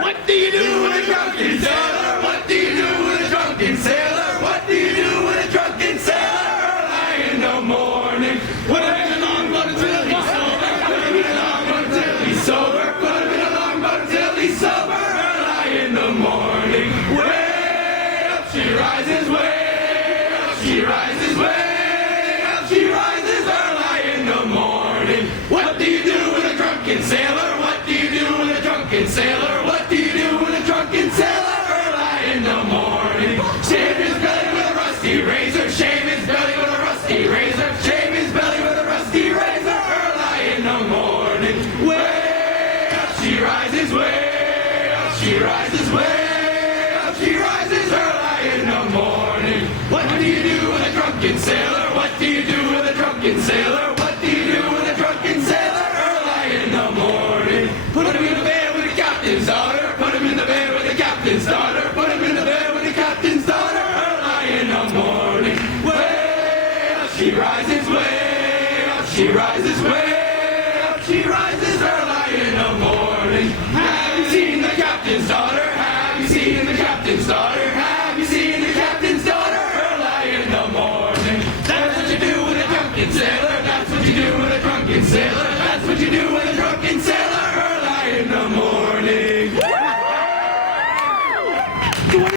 What do you do with a drunken sailor? What do you do with a drunken sailor? What do you do with a drunken sailor? Early in the morning. Put him in a longboat until he's sober. Put him in a longboat until he's sober. Put him in a longboat until he's sober. Early in the morning. Way up she rises, way up she rises, way up she rises. Early in the morning. What do you do with a drunken sailor? What do you do with a drunken sailor? What do you do with a drunken sailor? Early in the morning. Shave his belly with a rusty razor. Shave his belly with a rusty razor. Shave his belly with a rusty razor. Early in the morning. Way up she rises. Way up she rises. Way up she rises. Early in the morning. What do you do with a drunken sailor? What do you do with a drunken sailor? What do you do with a drunken sailor? Early in the morning. Put him in the bed with the captain's daughter. Put him in the bed with the captain's daughter. Put him in the bed with the captain's daughter. Early in the morning. Way up she rises. Way up she rises. Way up she rises. Early in the morning. Have you seen the captain's daughter? Have you seen the captain's daughter? Have you seen the captain's daughter? Early in the morning. That's what you do with a drunken sailor. That's what you do with a drunken sailor. That's what you do with a drunken